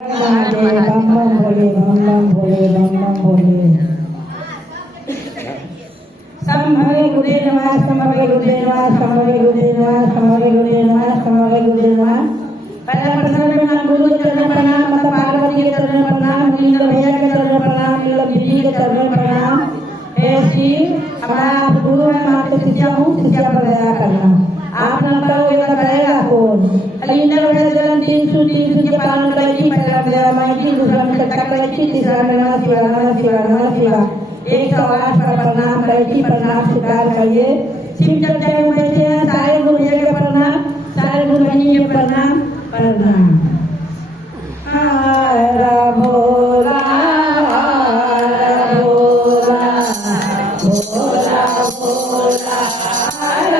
बम बम भोले बम बम भोले बम बम भोले संभवे गुरुदेव नमः संभवे गुरुदेव नमः संभवे गुरुदेव नमः संभवे गुरुदेव नमः संभवे गुरुदेव नमः पहला प्रसन्न प्रणाम गुरु चरण प्रणाम माता पार्वती के चरण प्रणाम नील भैया के चरण प्रणाम नील दीदी के चरण प्रणाम हे श्री हमारा आप गुरु है मैं आपके शिष्या हूँ शिष्या पर दया करना आप न करो ये करेगा कौन अलींदर वैसे जन्म दिन सुदी के पालन करेगी पहला विद्या मायकी दूसरा में सत्ता करेगी तीसरा में नमः शिवाय नमः शिवाय नमः शिवाय 108 पर प्रणाम करेगी प्रणाम स्वीकार करिए शिव जब जय बैठे हैं सारे गुरु जी के प्रणाम सारे गुरु जी के प्रणाम प्रणाम हर भोला हर भोला भोला भोला हर